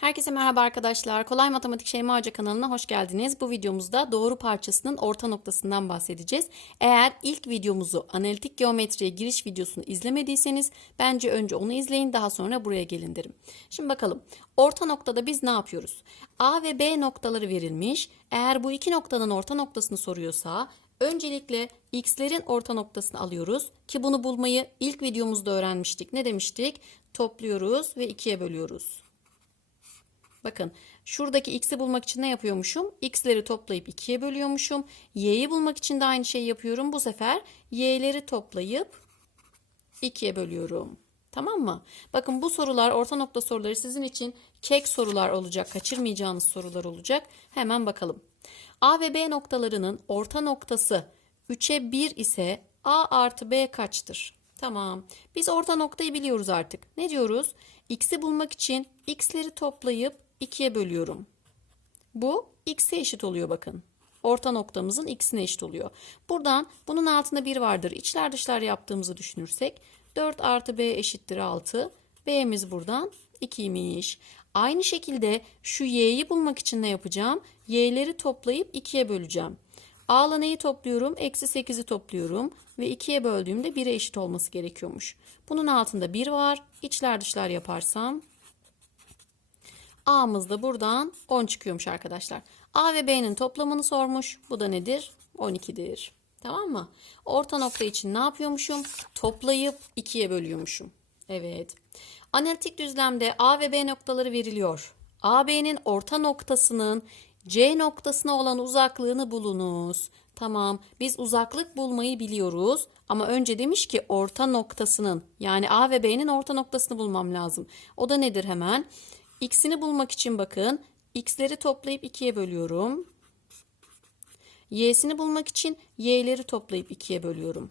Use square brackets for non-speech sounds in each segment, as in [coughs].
Herkese merhaba arkadaşlar. Kolay Matematik Şeyma Hoca kanalına hoş geldiniz. Bu videomuzda doğru parçasının orta noktasından bahsedeceğiz. Eğer ilk videomuzu analitik geometriye giriş videosunu izlemediyseniz bence önce onu izleyin daha sonra buraya gelin derim. Şimdi bakalım orta noktada biz ne yapıyoruz? A ve B noktaları verilmiş. Eğer bu iki noktanın orta noktasını soruyorsa Öncelikle x'lerin orta noktasını alıyoruz ki bunu bulmayı ilk videomuzda öğrenmiştik. Ne demiştik? Topluyoruz ve ikiye bölüyoruz. Bakın şuradaki x'i bulmak için ne yapıyormuşum? x'leri toplayıp 2'ye bölüyormuşum. y'yi bulmak için de aynı şeyi yapıyorum. Bu sefer y'leri toplayıp 2'ye bölüyorum. Tamam mı? Bakın bu sorular orta nokta soruları sizin için kek sorular olacak. Kaçırmayacağınız sorular olacak. Hemen bakalım. A ve B noktalarının orta noktası 3'e 1 ise A artı B kaçtır? Tamam. Biz orta noktayı biliyoruz artık. Ne diyoruz? X'i bulmak için x'leri toplayıp 2'ye bölüyorum. Bu x'e eşit oluyor bakın. Orta noktamızın x'ine eşit oluyor. Buradan bunun altında 1 vardır. İçler dışlar yaptığımızı düşünürsek 4 artı b eşittir 6. b'miz buradan 2'ymiş. Aynı şekilde şu y'yi bulmak için ne yapacağım? y'leri toplayıp 2'ye böleceğim. A'la neyi topluyorum? Eksi 8'i topluyorum. Ve 2'ye böldüğümde 1'e eşit olması gerekiyormuş. Bunun altında 1 var. İçler dışlar yaparsam A'mız da buradan 10 çıkıyormuş arkadaşlar. A ve B'nin toplamını sormuş. Bu da nedir? 12'dir. Tamam mı? Orta nokta için ne yapıyormuşum? Toplayıp 2'ye bölüyormuşum. Evet. Analitik düzlemde A ve B noktaları veriliyor. AB'nin orta noktasının C noktasına olan uzaklığını bulunuz. Tamam. Biz uzaklık bulmayı biliyoruz. Ama önce demiş ki orta noktasının yani A ve B'nin orta noktasını bulmam lazım. O da nedir hemen? X'ini bulmak için bakın. X'leri toplayıp 2'ye bölüyorum. Y'sini bulmak için Y'leri toplayıp 2'ye bölüyorum.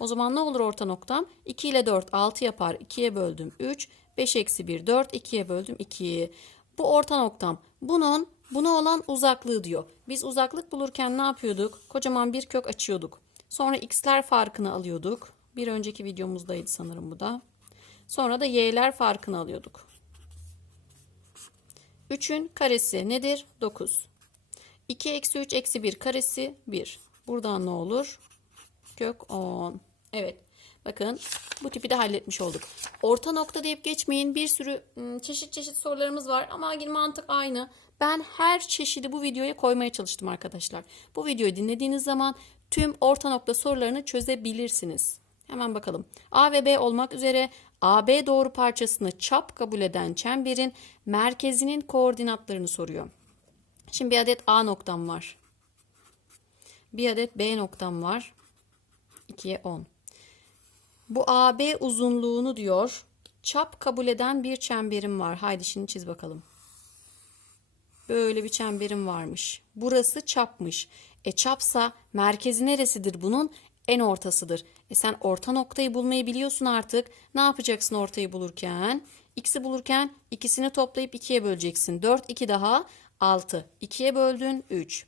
O zaman ne olur orta noktam? 2 ile 4 6 yapar. 2'ye böldüm 3. 5 eksi 1 4. 2'ye böldüm 2'yi. Bu orta noktam. Bunun buna olan uzaklığı diyor. Biz uzaklık bulurken ne yapıyorduk? Kocaman bir kök açıyorduk. Sonra x'ler farkını alıyorduk. Bir önceki videomuzdaydı sanırım bu da. Sonra da y'ler farkını alıyorduk. 3'ün karesi nedir? 9. 2 eksi 3 eksi 1 karesi 1. Buradan ne olur? Kök 10. Evet. Bakın bu tipi de halletmiş olduk. Orta nokta deyip geçmeyin. Bir sürü ım, çeşit çeşit sorularımız var ama mantık aynı. Ben her çeşidi bu videoya koymaya çalıştım arkadaşlar. Bu videoyu dinlediğiniz zaman tüm orta nokta sorularını çözebilirsiniz. Hemen bakalım. A ve B olmak üzere AB doğru parçasını çap kabul eden çemberin merkezinin koordinatlarını soruyor. Şimdi bir adet A noktam var. Bir adet B noktam var. 2'ye 10. Bu AB uzunluğunu diyor. Çap kabul eden bir çemberim var. Haydi şimdi çiz bakalım. Böyle bir çemberim varmış. Burası çapmış. E çapsa merkezi neresidir bunun? En ortasıdır. E sen orta noktayı bulmayı biliyorsun artık. Ne yapacaksın ortayı bulurken? X'i bulurken ikisini toplayıp 2'ye böleceksin. 4, 2 daha 6. 2'ye böldün 3.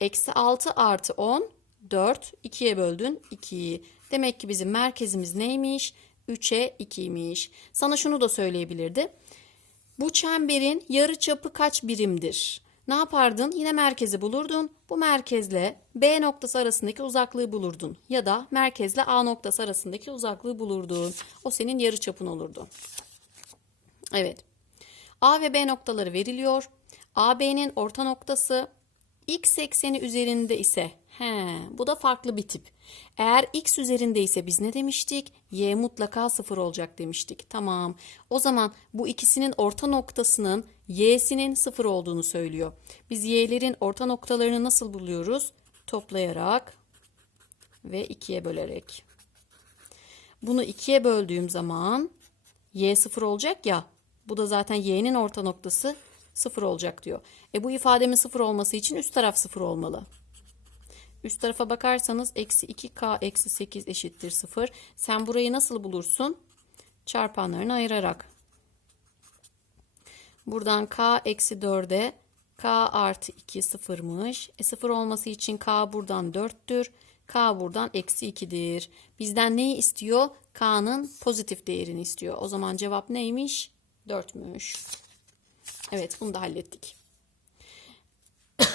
Eksi 6 artı 10 4. 2'ye böldün 2'yi. Demek ki bizim merkezimiz neymiş? 3'e 2'ymiş. Sana şunu da söyleyebilirdi. Bu çemberin yarı çapı kaç birimdir? Ne yapardın? Yine merkezi bulurdun. Bu merkezle B noktası arasındaki uzaklığı bulurdun. Ya da merkezle A noktası arasındaki uzaklığı bulurdun. O senin yarı çapın olurdu. Evet. A ve B noktaları veriliyor. AB'nin orta noktası x ekseni üzerinde ise he, bu da farklı bir tip. Eğer x üzerinde ise biz ne demiştik? Y mutlaka sıfır olacak demiştik. Tamam. O zaman bu ikisinin orta noktasının y'sinin sıfır olduğunu söylüyor. Biz y'lerin orta noktalarını nasıl buluyoruz? Toplayarak ve ikiye bölerek. Bunu ikiye böldüğüm zaman y sıfır olacak ya. Bu da zaten y'nin orta noktası sıfır olacak diyor. E bu ifademin sıfır olması için üst taraf sıfır olmalı. Üst tarafa bakarsanız eksi 2k eksi 8 eşittir 0. Sen burayı nasıl bulursun? Çarpanlarını ayırarak. Buradan k eksi 4'e k artı 2 sıfırmış. E sıfır olması için k buradan 4'tür. K buradan eksi 2'dir. Bizden neyi istiyor? K'nın pozitif değerini istiyor. O zaman cevap neymiş? 4'müş. Evet bunu da hallettik.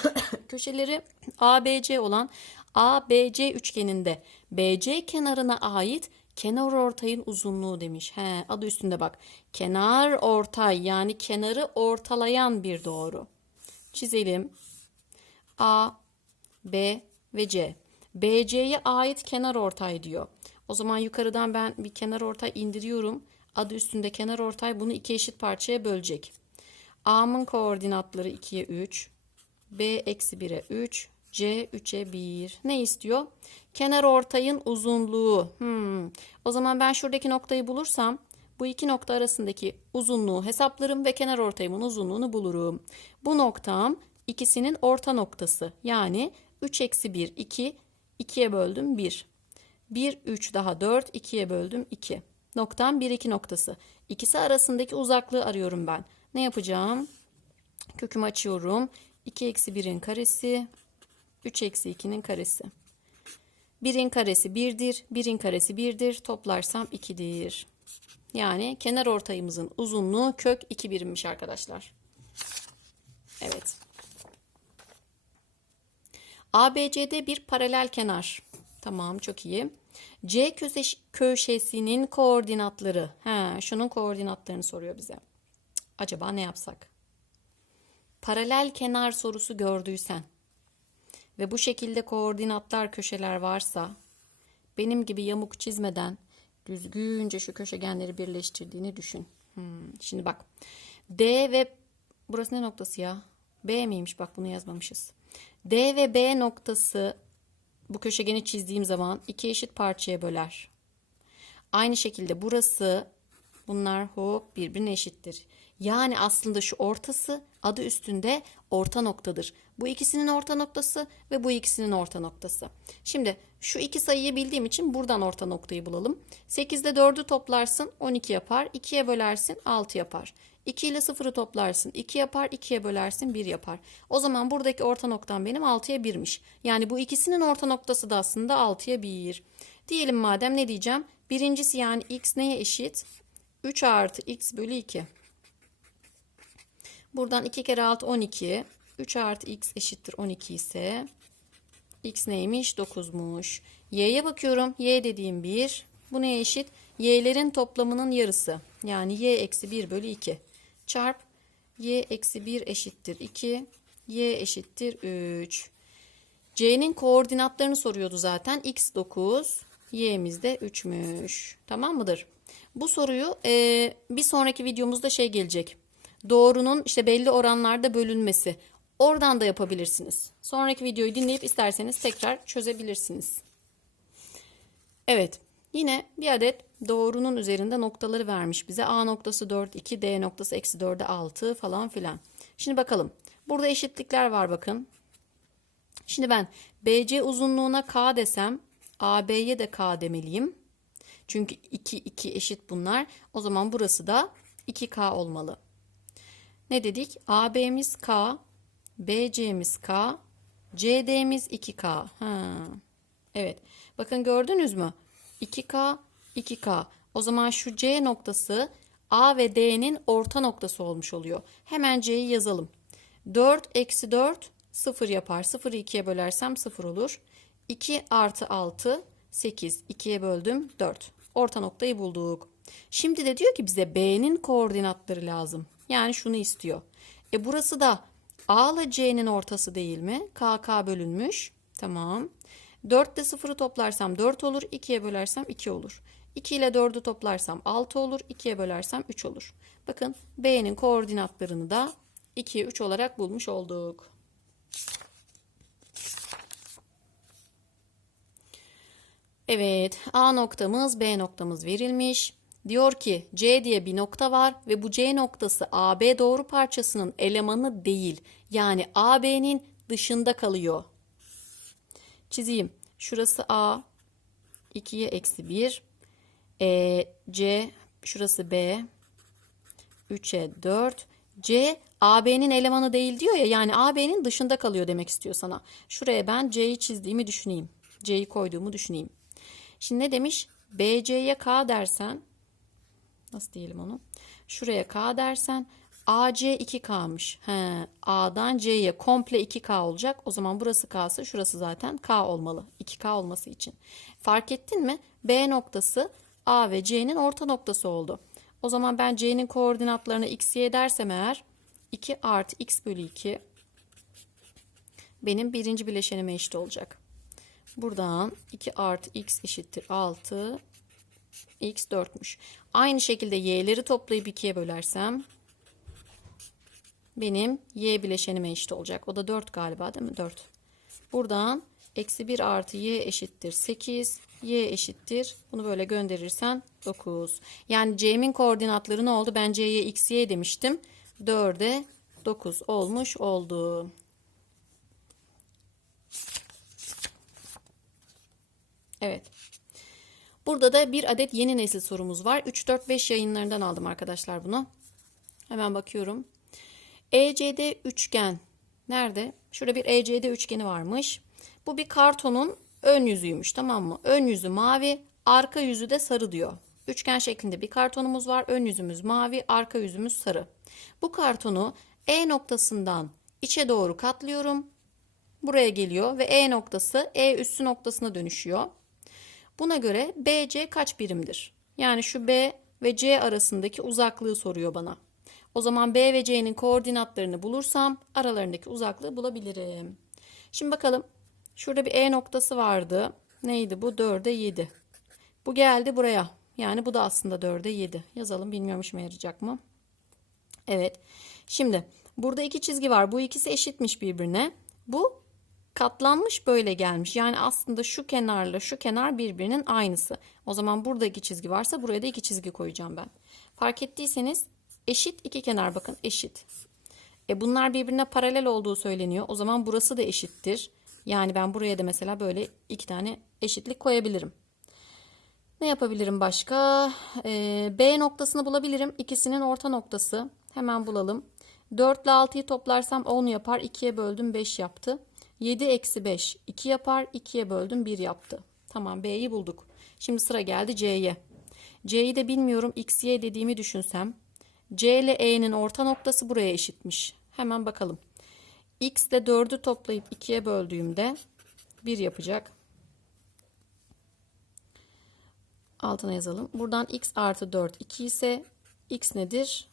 [coughs] Köşeleri ABC olan ABC üçgeninde BC kenarına ait kenar ortayın uzunluğu demiş. He, adı üstünde bak. Kenar ortay yani kenarı ortalayan bir doğru. Çizelim. A, B ve C. BC'ye ait kenar ortay diyor. O zaman yukarıdan ben bir kenar ortay indiriyorum. Adı üstünde kenar ortay bunu iki eşit parçaya bölecek. A'mın koordinatları 2'ye 3. B eksi 1'e 3. C 3'e 1. Ne istiyor? Kenar ortayın uzunluğu. Hmm. O zaman ben şuradaki noktayı bulursam bu iki nokta arasındaki uzunluğu hesaplarım ve kenar ortayımın uzunluğunu bulurum. Bu noktam ikisinin orta noktası. Yani 3 eksi 1 2. 2'ye böldüm 1. 1 3 daha 4 2'ye böldüm 2. Noktam 1 2 noktası. İkisi arasındaki uzaklığı arıyorum ben. Ne yapacağım? Kökümü açıyorum. 2 eksi 1'in karesi 3 eksi 2'nin karesi. 1'in karesi 1'dir. 1'in karesi 1'dir. Toplarsam 2'dir. Yani kenar ortayımızın uzunluğu kök 2 birimmiş arkadaşlar. Evet. ABC'de bir paralel kenar. Tamam çok iyi. C köşe- köşesinin koordinatları. Ha, şunun koordinatlarını soruyor bize. Acaba ne yapsak? Paralel kenar sorusu gördüysen ve bu şekilde koordinatlar köşeler varsa benim gibi yamuk çizmeden düzgünce şu köşegenleri birleştirdiğini düşün. Hmm, Şimdi bak. D ve burası ne noktası ya? B miymiş? Bak bunu yazmamışız. D ve B noktası bu köşegeni çizdiğim zaman iki eşit parçaya böler. Aynı şekilde burası bunlar hop birbirine eşittir. Yani aslında şu ortası adı üstünde orta noktadır. Bu ikisinin orta noktası ve bu ikisinin orta noktası. Şimdi şu iki sayıyı bildiğim için buradan orta noktayı bulalım. 8'de 4'ü toplarsın 12 yapar. 2'ye bölersin 6 yapar. 2 ile 0'ı toplarsın 2 yapar. 2'ye bölersin 1 yapar. O zaman buradaki orta noktam benim 6'ya 1'miş. Yani bu ikisinin orta noktası da aslında 6'ya 1. Diyelim madem ne diyeceğim? Birincisi yani x neye eşit? 3 artı x bölü 2. Buradan 2 kere 6 12. 3 artı x eşittir 12 ise x neymiş? 9'muş. Y'ye bakıyorum. Y dediğim 1. Bu neye eşit? Y'lerin toplamının yarısı. Yani y eksi 1 bölü 2. Çarp y eksi 1 eşittir 2. Y eşittir 3. C'nin koordinatlarını soruyordu zaten. X 9, Y'miz de 3'müş. Tamam mıdır? Bu soruyu e, bir sonraki videomuzda şey gelecek. Doğrunun işte belli oranlarda bölünmesi. Oradan da yapabilirsiniz. Sonraki videoyu dinleyip isterseniz tekrar çözebilirsiniz. Evet. Yine bir adet doğrunun üzerinde noktaları vermiş bize. A noktası 4, 2, D noktası eksi 4'e 6 falan filan. Şimdi bakalım. Burada eşitlikler var bakın. Şimdi ben BC uzunluğuna K desem AB'ye de K demeliyim. Çünkü 2 2 eşit bunlar. O zaman burası da 2K olmalı. Ne dedik? AB'miz K, BC'miz K, CD'miz 2K. Ha. Evet. Bakın gördünüz mü? 2K, 2K. O zaman şu C noktası A ve D'nin orta noktası olmuş oluyor. Hemen C'yi yazalım. 4 eksi 4 0 yapar. 0'ı 2'ye bölersem 0 olur. 2 artı 6 8. 2'ye böldüm 4. Orta noktayı bulduk. Şimdi de diyor ki bize B'nin koordinatları lazım. Yani şunu istiyor. E burası da A ile C'nin ortası değil mi? KK bölünmüş. Tamam. 4 ile 0'ı toplarsam 4 olur. 2'ye bölersem 2 olur. 2 ile 4'ü toplarsam 6 olur. 2'ye bölersem 3 olur. Bakın B'nin koordinatlarını da 2'ye 3 olarak bulmuş olduk. Evet, A noktamız, B noktamız verilmiş. Diyor ki C diye bir nokta var ve bu C noktası AB doğru parçasının elemanı değil. Yani AB'nin dışında kalıyor. Çizeyim. Şurası A, 2'ye eksi 1. E, C, şurası B, 3'e 4. C AB'nin elemanı değil diyor ya yani AB'nin dışında kalıyor demek istiyor sana. Şuraya ben C'yi çizdiğimi düşüneyim. C'yi koyduğumu düşüneyim. Şimdi ne demiş? BC'ye K dersen nasıl diyelim onu? Şuraya K dersen AC 2K'mış. He, A'dan C'ye komple 2K olacak. O zaman burası K'sı, şurası zaten K olmalı. 2K olması için. Fark ettin mi? B noktası A ve C'nin orta noktası oldu. O zaman ben C'nin koordinatlarını x, y dersem eğer 2 artı x bölü 2 benim birinci bileşenime eşit olacak. Buradan 2 artı x eşittir 6 x 4'müş. Aynı şekilde y'leri toplayıp 2'ye bölersem benim y bileşenime eşit olacak. O da 4 galiba değil mi? 4. Buradan eksi 1 artı y eşittir 8. y eşittir. Bunu böyle gönderirsen 9. Yani c'min koordinatları ne oldu? Ben c'ye x y demiştim. 4'e 9 olmuş oldu. Evet. Burada da bir adet yeni nesil sorumuz var. 3-4-5 yayınlarından aldım arkadaşlar bunu. Hemen bakıyorum. ECD üçgen nerede? Şurada bir ECD üçgeni varmış. Bu bir kartonun ön yüzüymüş tamam mı? Ön yüzü mavi, arka yüzü de sarı diyor. Üçgen şeklinde bir kartonumuz var. Ön yüzümüz mavi, arka yüzümüz sarı. Bu kartonu E noktasından içe doğru katlıyorum. Buraya geliyor ve E noktası E üssü noktasına dönüşüyor. Buna göre BC kaç birimdir? Yani şu B ve C arasındaki uzaklığı soruyor bana. O zaman B ve C'nin koordinatlarını bulursam aralarındaki uzaklığı bulabilirim. Şimdi bakalım. Şurada bir E noktası vardı. Neydi bu? 4'e 7. Bu geldi buraya. Yani bu da aslında 4'e 7. Yazalım. Bilmiyorum işime yarayacak mı? Evet. Şimdi burada iki çizgi var. Bu ikisi eşitmiş birbirine. Bu katlanmış böyle gelmiş. Yani aslında şu kenarla şu kenar birbirinin aynısı. O zaman burada iki çizgi varsa buraya da iki çizgi koyacağım ben. Fark ettiyseniz eşit iki kenar bakın eşit. E bunlar birbirine paralel olduğu söyleniyor. O zaman burası da eşittir. Yani ben buraya da mesela böyle iki tane eşitlik koyabilirim. Ne yapabilirim başka? Ee, B noktasını bulabilirim. İkisinin orta noktası. Hemen bulalım. 4 ile 6'yı toplarsam 10 yapar. 2'ye böldüm 5 yaptı. 7 eksi 5 2 yapar. 2'ye böldüm 1 yaptı. Tamam B'yi bulduk. Şimdi sıra geldi C'ye. C'yi de bilmiyorum. X, Y dediğimi düşünsem. C ile E'nin orta noktası buraya eşitmiş. Hemen bakalım. X ile 4'ü toplayıp 2'ye böldüğümde 1 yapacak. Altına yazalım. Buradan x artı 4 2 ise x nedir?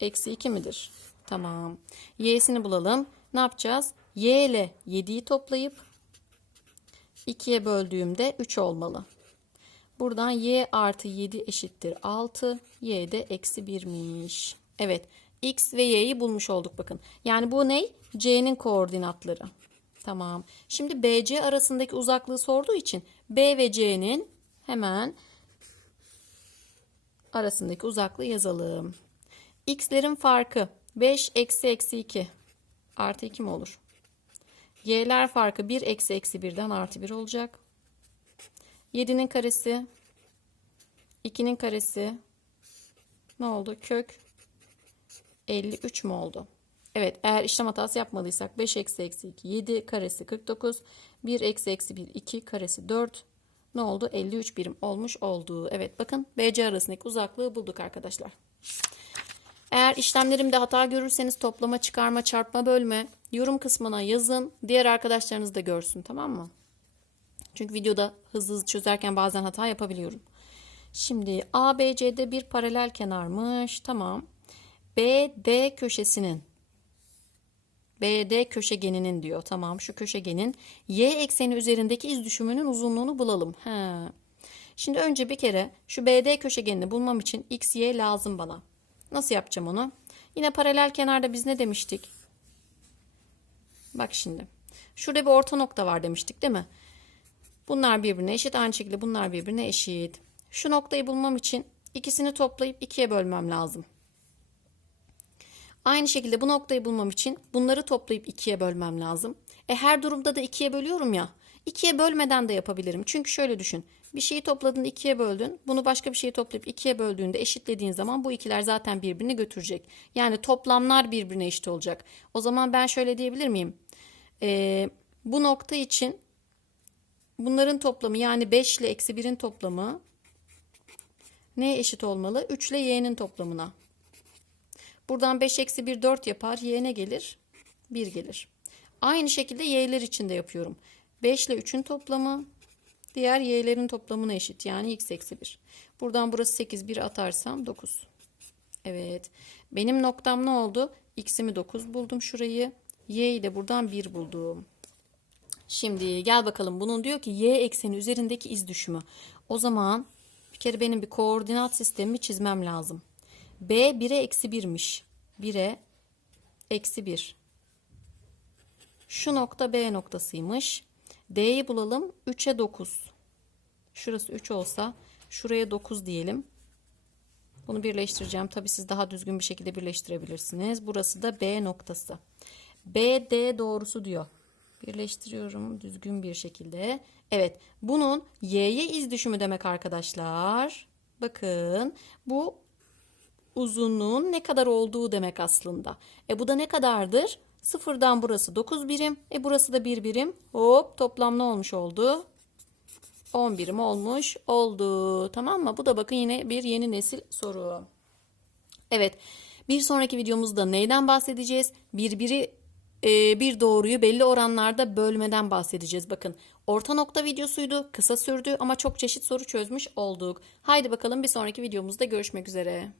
Eksi 2 midir? Tamam. Y'sini bulalım. Ne yapacağız? Y ile 7'yi toplayıp 2'ye böldüğümde 3 olmalı. Buradan y artı 7 eşittir 6. Y de eksi 1'miş. Evet. X ve y'yi bulmuş olduk bakın. Yani bu ne? C'nin koordinatları. Tamam. Şimdi BC arasındaki uzaklığı sorduğu için B ve C'nin hemen arasındaki uzaklığı yazalım. X'lerin farkı 5 eksi eksi 2 artı 2 mi olur? Y'ler farkı 1 eksi eksi 1'den artı 1 olacak. 7'nin karesi 2'nin karesi ne oldu? Kök 53 mü oldu? Evet eğer işlem hatası yapmadıysak 5 eksi eksi 2 7 karesi 49 1 eksi eksi 1 2 karesi 4 ne oldu? 53 birim olmuş oldu. Evet bakın BC arasındaki uzaklığı bulduk arkadaşlar. Eğer işlemlerimde hata görürseniz toplama, çıkarma, çarpma, bölme yorum kısmına yazın. Diğer arkadaşlarınız da görsün tamam mı? Çünkü videoda hızlı hızlı çözerken bazen hata yapabiliyorum. Şimdi ABC'de bir paralel kenarmış. Tamam. BD köşesinin BD köşegeninin diyor. Tamam şu köşegenin y ekseni üzerindeki iz düşümünün uzunluğunu bulalım. He. Şimdi önce bir kere şu BD köşegenini bulmam için x, y lazım bana. Nasıl yapacağım onu? Yine paralel kenarda biz ne demiştik? Bak şimdi. Şurada bir orta nokta var demiştik değil mi? Bunlar birbirine eşit. Aynı şekilde bunlar birbirine eşit. Şu noktayı bulmam için ikisini toplayıp ikiye bölmem lazım. Aynı şekilde bu noktayı bulmam için bunları toplayıp ikiye bölmem lazım. E her durumda da ikiye bölüyorum ya. İkiye bölmeden de yapabilirim. Çünkü şöyle düşün. Bir şeyi topladın ikiye böldün. Bunu başka bir şeyi toplayıp ikiye böldüğünde eşitlediğin zaman bu ikiler zaten birbirini götürecek. Yani toplamlar birbirine eşit olacak. O zaman ben şöyle diyebilir miyim? Ee, bu nokta için bunların toplamı yani 5 ile eksi 1'in toplamı neye eşit olmalı? 3 ile y'nin toplamına. Buradan 5 eksi 1 4 yapar. Y gelir? 1 gelir. Aynı şekilde y'ler için de yapıyorum. 5 ile 3'ün toplamı diğer y'lerin toplamına eşit. Yani x eksi 1. Buradan burası 8 1 atarsam 9. Evet. Benim noktam ne oldu? X'imi 9 buldum şurayı. Y ile buradan 1 buldum. Şimdi gel bakalım bunun diyor ki y ekseni üzerindeki iz düşümü. O zaman bir kere benim bir koordinat sistemimi çizmem lazım. B 1'e eksi 1'miş. 1'e eksi 1. Şu nokta B noktasıymış. D'yi bulalım. 3'e 9. Şurası 3 olsa şuraya 9 diyelim. Bunu birleştireceğim. Tabi siz daha düzgün bir şekilde birleştirebilirsiniz. Burası da B noktası. BD doğrusu diyor. Birleştiriyorum düzgün bir şekilde. Evet bunun y'ye iz düşümü demek arkadaşlar. Bakın bu uzunluğun ne kadar olduğu demek aslında. E bu da ne kadardır? Sıfırdan burası 9 birim. E burası da 1 birim. Hop toplam ne olmuş oldu? 10 birim olmuş oldu. Tamam mı? Bu da bakın yine bir yeni nesil soru. Evet. Bir sonraki videomuzda neyden bahsedeceğiz? Birbiri e, bir doğruyu belli oranlarda bölmeden bahsedeceğiz. Bakın orta nokta videosuydu. Kısa sürdü ama çok çeşit soru çözmüş olduk. Haydi bakalım bir sonraki videomuzda görüşmek üzere.